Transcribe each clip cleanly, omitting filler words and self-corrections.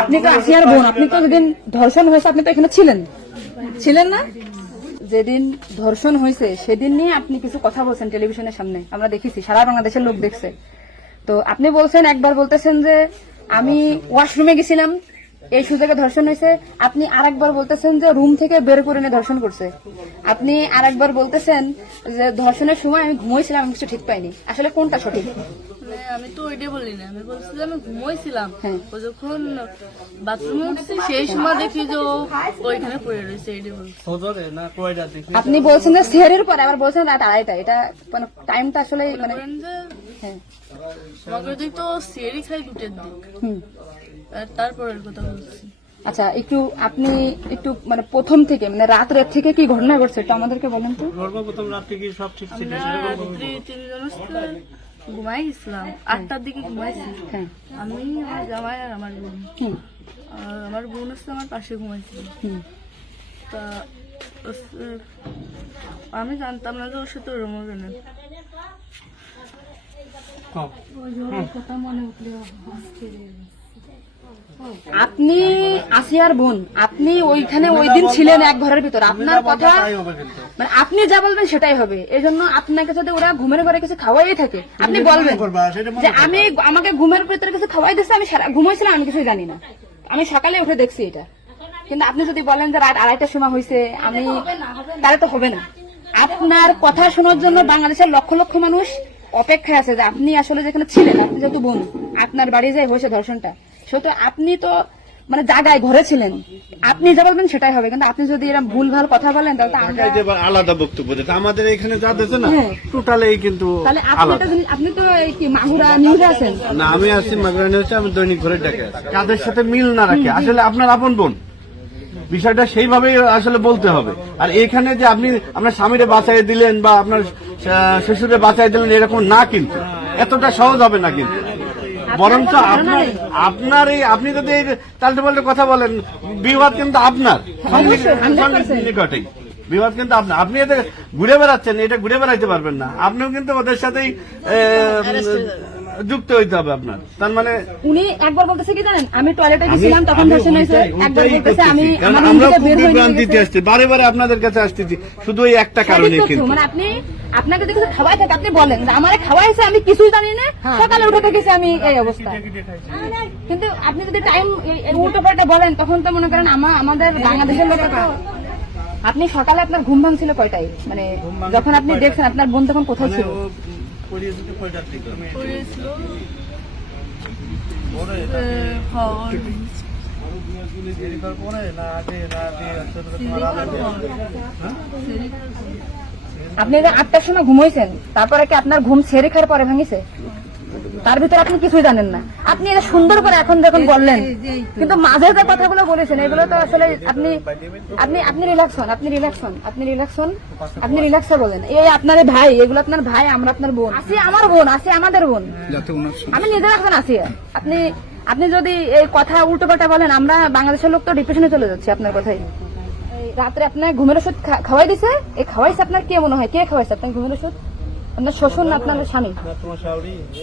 আপনি তো আসিয়ার বোন, আপনি তো যেদিন ধর্ষণ হয়েছে আপনি তো এখানে ছিলেন না? যেদিন ধর্ষণ হয়েছে সেদিন নিয়ে আপনি কিছু কথা বলছেন টেলিভিশনের সামনে, আমরা দেখেছি, সারা বাংলাদেশের লোক দেখছে। তো আপনি বলছেন, একবার বলতেছেন যে আমি ওয়াশরুমে গেছিলাম এই সুযোগে ধর্ষণ হয়েছে, আপনি আরেকবার বলতেছেন যে রুম থেকে বের করে নিয়ে ধর্ষণ করছে, আপনি আরেকবার বলতেছেন যে ধর্ষণের সময় আমি ঘুমোইছিলাম, আমি কিছু ঠিক পাইনি। আসলে কোনটা সঠিক? আমি তো ওইটাই বলি না, আমি বলছি যে আমি ঘুমোইছিলাম, ও যখন বাথরুমে উঠছি সেই সময় দেখি যে ও ওইখানে পড়ে রয়েছে, এইটাই বলছি। আপনি বলছেন যে সেহরের পরে, আবার বলছেন রাত 2:30, এটা মানে টাইমটা আসলে মানে হ্যাঁ আমাকে দেখি তো সিয়ারি খাই 2টার দিক, তারপরের কথা বলছি। আচ্ছা, আপনি একটু মানে প্রথম থেকে মানে রাত থেকে কি ঘটনা ঘটছে একটু আমাদেরকে বলেন তো। সর্বপ্রথম রাত থেকে সব ঠিক ছিল, তিনজন ঘুমাই গেছিলাম, 8টার দিকে ঘুমাইছি। আমি, আমার জামাই আর আমার বোন, আমার বোন হচ্ছে আমার পাশে ঘুমাইছিল। তা আমি জানতাম না যে ওর সাথে ওরম হবে না। আপনি আসিয়ার বোন, আপনি ওইখানে ওই দিন ছিলেন এক ঘরের ভিতর, আপনার কথা মানে আপনি যা বলবেন সেটাই হবে। এই জন্য আপনাকে যদি ওরা ঘুমের ঘরে কিছু খাওয়াই থাকে আপনি বলবেন যে আমাকে ঘুমের ভিতরে কিছু খাওয়াই দিচ্ছে, আমি ঘুমাইছিলাম, আমি কিছুই জানি না, আমি সকালে উঠে দেখছি এটা। কিন্তু আপনি যদি বলেন যে রাত 2:30টার সময় হয়েছে, আমি তাহলে তো হবে না। আপনার কথা শোনার জন্য বাংলাদেশের লক্ষ লক্ষ মানুষ অপেক্ষায় আছে যে আপনি আসলে যেখানে ছিলেন, আপনি যেহেতু বোন, আপনার বাড়ি যে হয়েছে ধর্ষণটা, সেহেতু আপনি তো মানে জায়গায় ঘরে ছিলেন, আপনি যা বলবেন সেটাই হবে। কিন্তু আপনি যদি এরকম ভুলভাল কথা বলেন তাহলে আলাদা বক্তব্য দিতে আমাদের এখানে যা দিচ্ছে না টোটালি কিন্তু তাহলে আপনি তো কি মাগুরা নিউজে আছেন না, আমি আছি মাগুরা নিউজে, আমি দৈনিক ঘরে ডাকে কাদের সাথে মিল না রাখে আসলে আপনার আপন বোন, বিষয়টা সেইভাবে আসলে বলতে হবে। আর এখানে যে আপনি আপনার স্বামীরে বাঁচাই দিলেন বা আপনার শ্বশুরে বাঁচাই দিলেন এরকম না, কিন্তু এতটা সহজ হবে না। কিন্তু বরঞ্চ আপনার এই আপনি যদি এই তাল্টে পাল্টে কথা বলেন, বিবাদ কিন্তু আপনার নিকটেই, বিবাদ কিন্তু আপনার। আপনি এতে ঘুরে বেড়াচ্ছেন, এটা ঘুরে বেড়াইতে পারবেন না, আপনিও কিন্তু ওদের সাথেই যুক্ত হইতে হবে আপনার। তার মানে উনি একবার বলতেছে কি জানেন, আমি টয়লেটে গেছিলাম তখন ধর্ষণ হয়েছে, একবার বলতেছে আমি আমার রুম থেকে বের হয়ে বিভ্রান্তিতে আসছি, বারে বারে আপনাদের কাছে আসতেছি শুধু এই একটা কারণে। কিন্তু মানে আপনি আপনাকে দেখে খাওয়াই থাকে, আপনি বলেন যে আমারে খাওয়াইছে, আমি কিছুই জানি না, সকালে উঠে দেখেছি আমি এই অবস্থা। কিন্তু আপনি যদি টাইম উল্টো পাল্টা বলেন তখন তো মনে করেন আমাদের বাংলাদেশের লোকের তো। আপনি সকালে আপনার ঘুম ভাঙছিল কয়টায়, মানে যখন আপনি দেখছেন আপনার বোন তখন কোথায় ছিল? আপনি 8টার সময় ঘুমাইছেন, তারপরে কি আপনার ঘুম ছেড়ে খাওয়ার পরে ভাঙিছে? তার ভিতরে আপনি কিছুই জানেন না। আপনি এটা সুন্দর করে এখন যখন বললেন, কিন্তু মাঝে যে কথাগুলো বলেছেন এগুলো তো আসলে আপনি রিল্যাক্স হন, আপনি রিল্যাক্সে বলেন। এই আপনার ভাই, এগুলো আপনার ভাই, আমরা আপনার বোন, আসি আমার বোন, আসি আমাদের বোন, আমি নিজের এখন আসি। আপনি যদি এই কথা উল্টো পাল্টা বলেন, আমরা বাংলাদেশের লোক তো ডিপ্রেশনে চলে যাচ্ছে আপনার কথাই। রাত্রে আপনার ঘুমের ওষুধ খাওয়াই দিছে, এই খাওয়াইছে আপনার কে মনে হয়, কে খাওয়াইছে আপনার ঘুমের ওষুধ? আপনার শ্বশুর না আপনার স্বামী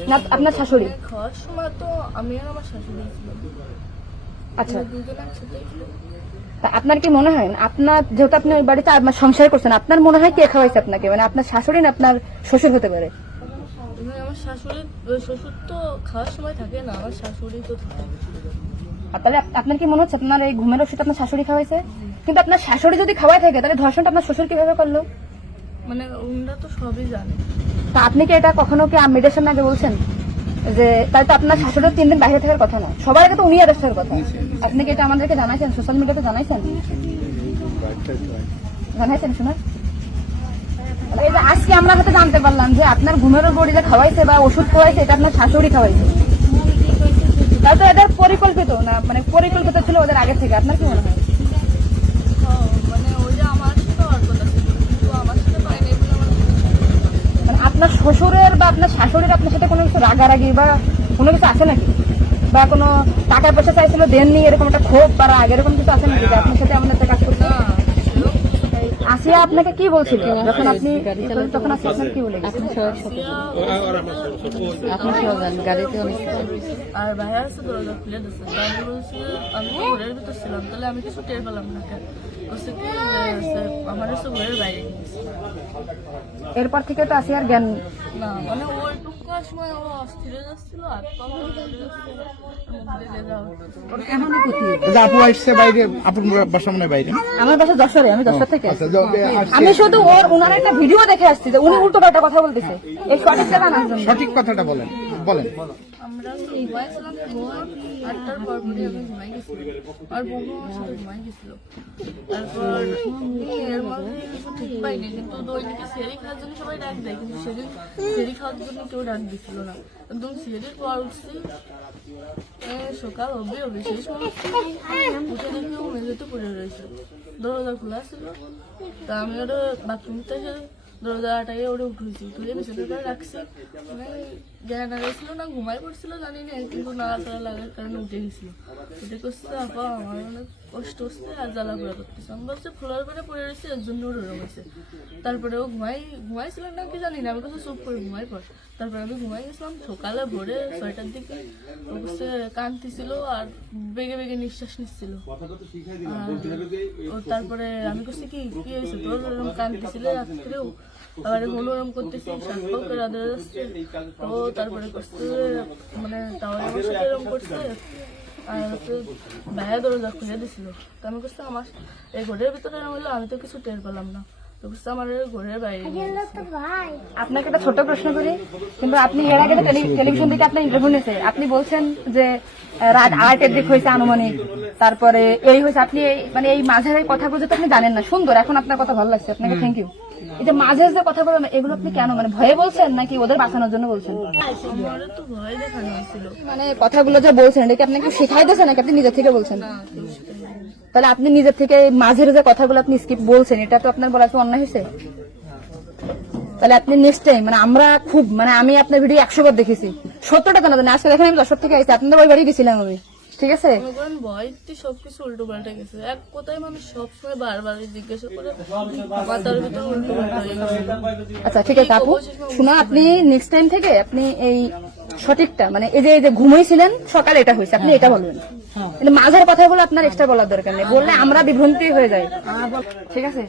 না আপনার শাশুড়ি? খাওয়ার সময় তো আমি আর আমার শাশুড়ি ছিলাম। আচ্ছা, আপনার কি মনে হয় আপনার যেহেতু আপনি ওই বাড়িতে সংসার করছেন, আপনার মনে হয় কে খাওয়াইছে আপনাকে, মানে আপনার শাশুড়ি না আপনার শ্বশুর হতে পারে? আমার শাশুড়ি, শ্বশুর তো খাওয়ার সময় থাকে না, আমার শাশুড়ি তো থাকে। তাহলে আপনার কি মনে হচ্ছে আপনার এই ঘুমের ওষুধ আপনার শাশুড়ি খাওয়াইছে? কিন্তু আপনার শাশুড়ি যদি খাওয়াই থাকে তাহলে ধর্ষণটা আপনার শ্বশুর কিভাবে করলো? মানে ওনারা তো সবই জানে। তা আপনি কি এটা কখনো কি মেয়েদের সামনে আগে বলছেন যে তাই তো আপনার শাশুড়ির 3 দিন বাইরে থাকার কথা না, সবার আগে তো উনি অ্যারেস্ট হওয়ার কথা? আপনি কি এটা আমাদেরকে জানাইছেন, সোশ্যাল মিডিয়াতে জানাইছেন শোনা? এই যে আজকে আমরা হয়তো জানতে পারলাম যে আপনার ঘুমের বড়ি যে খাওয়াইছে বা ওষুধ খাওয়াইছে এটা আপনার শাশুড়ি খাওয়াইছে, তাই তো এদের পরিকল্পিত না, মানে পরিকল্পিত ছিল ওদের আগে থেকে। আপনার কি মনে হয়? মানে ওই যে আমার সাথে আর কথা ছিল, কিন্তু আমার সাথে পাইনি বলে মানে আপনার শ্বশুরের বা আপনার শাশুড়ির আপনার সাথে কোনো কিছু রাগারাগি বা কোনো কিছু আছে নাকি, বা কোনো টাকা পয়সা চাইছিল দেননি, এরকম একটা ক্ষোভ বা রাগ এরকম কিছু আছে নাকি আপনার সাথে আমাদের কাজ করতে? আসিয়া আপনাকে কি বলছিল যখন আপনি তখন আসিয়া আপনাকে কি বলে গেছে? আর ভাইয়া আছে দরজা খুলে দিচ্ছে, আমি বলছি আমি তো ঘরের ভিতর ছিলাম, তাহলে আমি কিছু টের পেলাম না কেন? বলছে কি আমার হচ্ছে ঘরের বাইরে গেছে। এরপর থেকে তো আসিয়ার জ্ঞান না মানে ওইটুকু সময় ও অস্থির হয়ে যাচ্ছিল, হাত পা আপু আসছে বাইরে, আপুর বাসা মনে হয় বাইরে। আমার বাসা যশোরে, আমি যশোর থেকে আসছি। আসছে। আমি শুধু ওনার একটা ভিডিও দেখে আসছি যে উনি উল্টো পাল্টা কথা বলতেছে, এই সঠিকটা জানার জন্য। সঠিক কথাটা বলেন বলেন। আমরা ঘুমাইছিলাম, ভোর 8টার পর পরে আমি ঘুমাই গেছিলাম, আর বউ আমার সাথে ঘুমাই গেছিল। তারপর এর মধ্যে কিছু ঠিক পাইনি, কিন্তু দৈনিকে সেরি খাওয়ার জন্য সবাই ডাক দেয়, কিন্তু সেদিন সেরি খাওয়ার জন্য কেউ ডাক দিচ্ছিল না। একদম সেরির পর উঠছি, সকাল হবে হবে সেই সময় উঠে দেখি ও মেঝেতে পড়ে রয়েছে, দরজা খোলা ছিল। তা আমি ওটা বাথরুম থেকে দরজাটাকে ওটা উঠেছি, উঠে বিছানাটা রাখছি, মানে জ্ঞান হারাইছিল না ঘুমাই পড়ছিল জানি না, কিন্তু নাড়াচাড়া লাগার কারণে উঠে গেছিল। উঠে করছে আপা আমার অনেক কষ্ট হচ্ছে আর জ্বালা পোড়া করতেছে। আমি বলছি ফ্লোর করে পড়ে রয়েছে এর জন্য ওরকম হয়েছে। তারপরে ও ঘুমাইছিল না কি জানি না, আমি কাছে চুপ করে ঘুমাই পড়। তারপরে আমি ঘুমাই গেছিলাম, সকালে ভোরে 6টার দিকে ও বসে কাঁদতেছিল আর বেগে বেগে নিঃশ্বাস নিচ্ছিল। ও তারপরে আমি করছি কি কি হয়েছে তোর, ওরকম কাঁদতেছিল রাত্রেও, আবার মনোরম করতেছি, সাক্ষর করে আদর যাচ্ছে। ও তারপরে করছে মানে তাও আমার সাথে এরকম করছে, আর হচ্ছে ভাইয়া দরজা খুলে দিছিল। তো আমি করছি আমার এই ঘরের ভিতরে এরকম হলো, আমি তো কিছু টের পেলাম না। তো করছে আমার ঘরের বাইরে নিয়ে গেছে। আপনাকে একটা ছোট প্রশ্ন করি, কিন্তু আপনি এর আগে টেলিভিশন থেকে আপনার ইন্টারভিউ নিয়েছে, আপনি বলছেন যে রাত 8-এর দিক হয়েছে আনুমানিক, তারপরে এই হয়েছে, আপনি মানে এই মাঝের এই কথাগুলো তো আপনি জানেন না। সুন্দর, এখন আপনার কথা ভালো লাগছে, আপনাকে থ্যাংক ইউ। এই যে মাঝের যে কথা বলেন এগুলো আপনি কেন, মানে ভয়ে বলছেন নাকি ওদের বাঁচানোর জন্য বলছেন? আমার তো ভয় দেখানো হয়েছিল মানে কথাগুলো যে বলছেন এটা কি আপনাকে শেখাই দিয়েছে নাকি আপনি নিজের থেকে বলছেন? না, কেউ সেটাই জানে না। তাহলে আপনি নিজের থেকে মাঝের যে কথাগুলো আপনি স্কিপ বলছেন, এটা তো আপনার বলা কি অন্যায় হয়েছে? তাহলে আপনি নেক্সট টাইম, মানে আমরা খুব, মানে আমি আপনার ভিডিও 100 বার দেখেছি, 70টা জানা জানি। আজকে দেখেন আমি 10 থেকে আইছি, আপনাদের ওই বাড়ি গেছিলাম আমি, ঠিক আছে? মনে করেন ভয়তে সবকিছু উল্টো পাল্টে গেছে। এক কথায় মানুষ সবসময় বারবার জিজ্ঞাসা করে মাথার ভিতরে উল্টো পাল্টা হয়ে গেছে। আচ্ছা ঠিক আছে আপু, শোনো, আপনি নেক্সট টাইম থেকে আপনি এই সঠিকটা, মানে এই যে ঘুমাইছিলেন সকালে এটা হয়েছে, আপনি এটা বলবেন। কিন্তু মাঝের কথাগুলো আপনার এক্সট্রা বলার দরকার নেই, বললে আমরা বিভ্রান্তি হয়ে যাই, ঠিক আছে?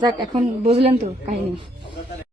যাক, এখন বুঝলেন তো কাহিনী।